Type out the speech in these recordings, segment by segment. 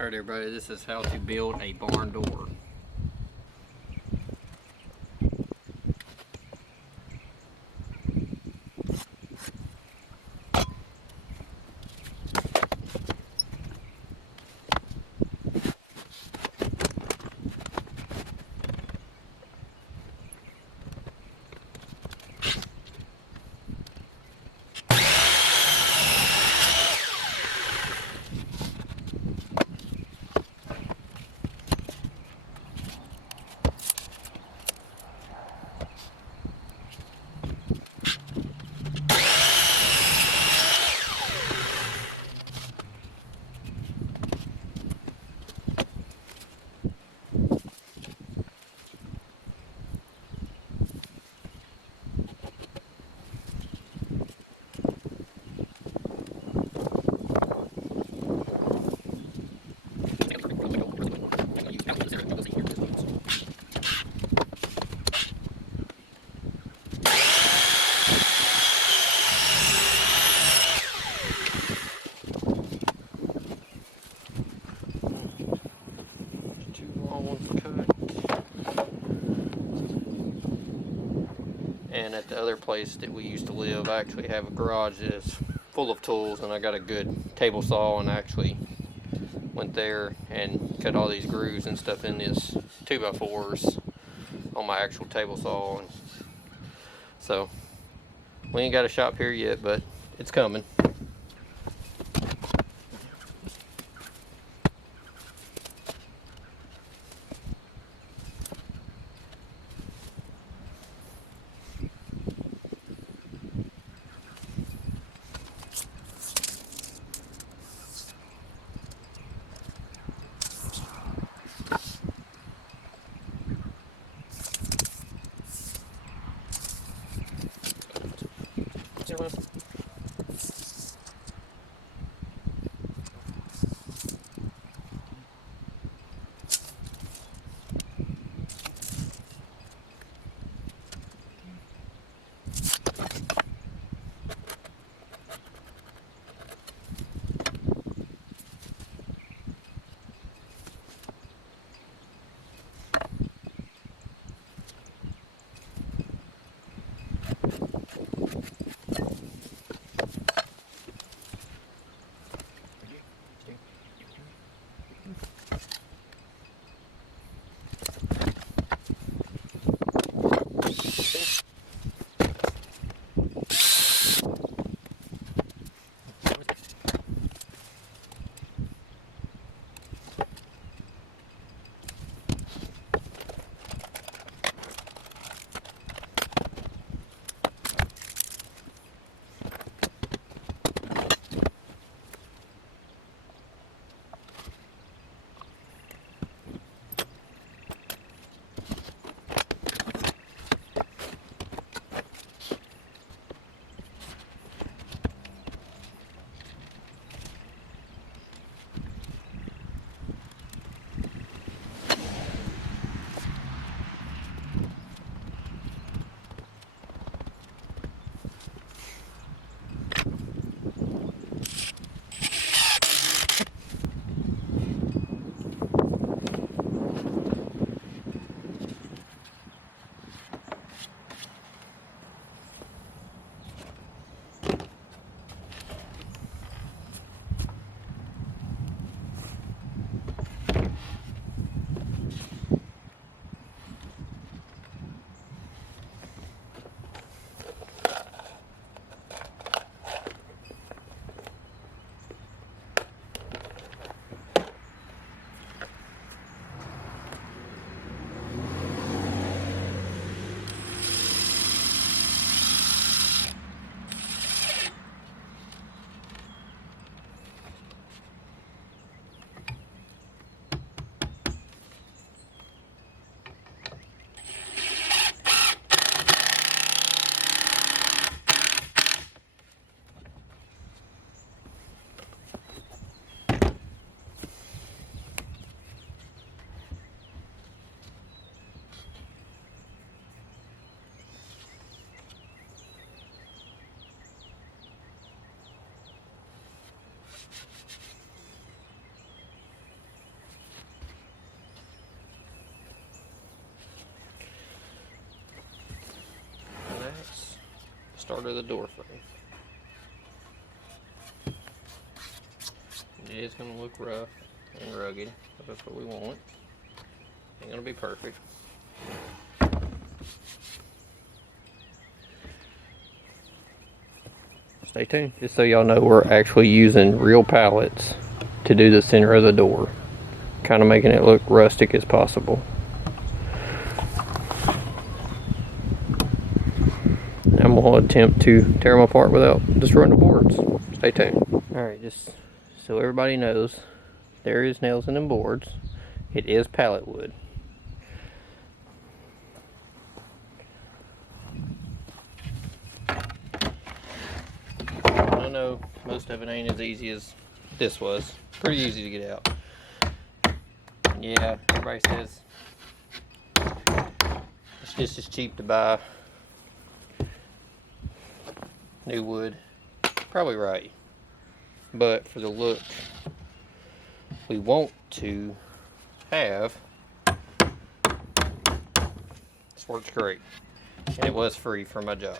Alright everybody, this is how to build a barn door. And at the other place that we used to live, I actually have a garage that is full of tools, and I got a good table saw, and I actually went there and cut all these grooves and stuff in these 2x4s on my actual table saw. And so we ain't got a shop here yet, but it's coming. start of the door frame. It is going to look rough and rugged, but that's what we want. Ain't going to be perfect. Stay tuned. Just so y'all know, we're actually using real pallets to do the center of the door, kind of making it look rustic as possible. I'm going to attempt to tear them apart without destroying the boards. Stay tuned. Alright, just so everybody knows, there is nails in them boards. It is pallet wood. I know most of it ain't as easy as this was. Pretty easy to get out. Yeah, everybody says it's just as cheap to buy new wood. Probably right. But for the look we want to have, this works great. And it was free for my job.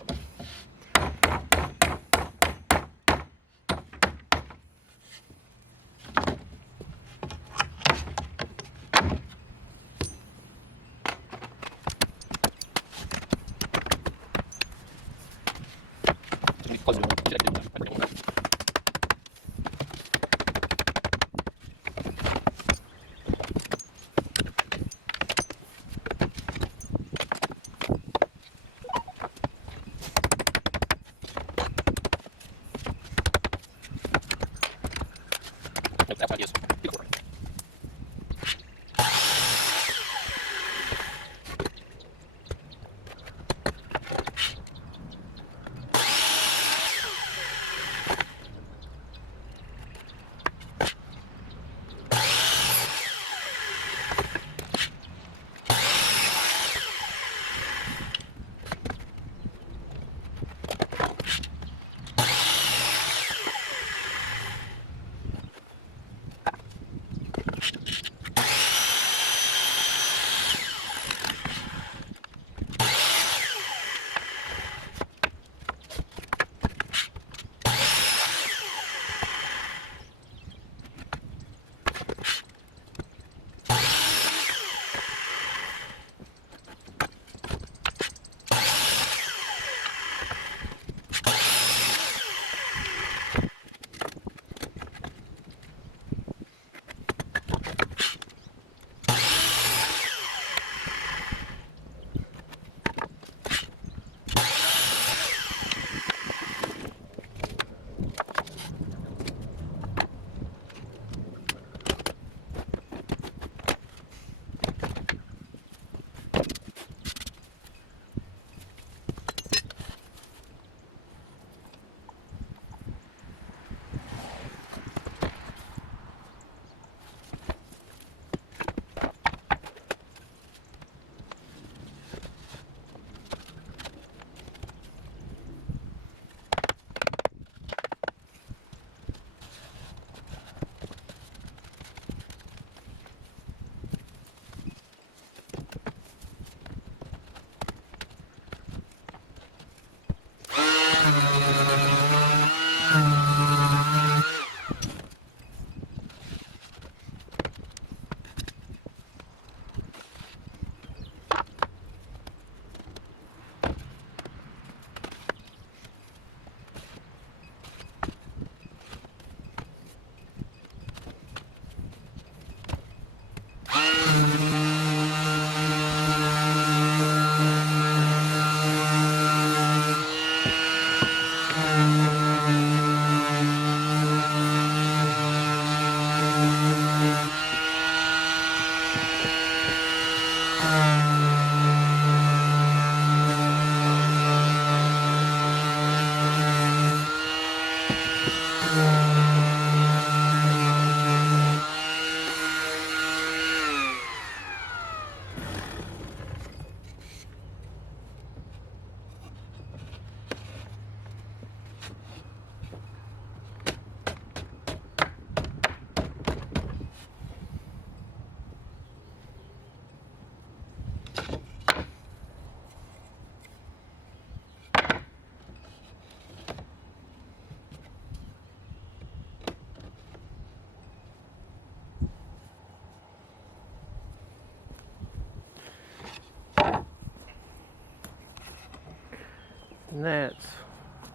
And that's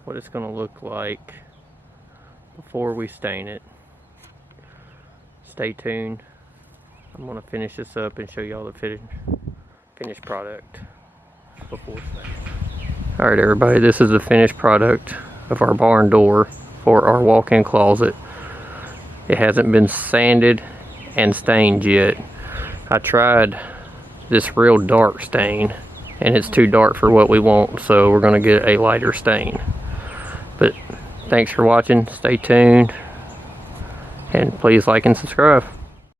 what it's going to look like before we stain it. Stay tuned. I'm going to finish this up and show you all the finished product before staining. Alright everybody, this is the finished product of our barn door for our walk-in closet. It hasn't been sanded and stained yet. I tried this real dark stain and it's too dark for what we want, so we're going to get a lighter stain. But thanks for watching, stay tuned, and please like and subscribe.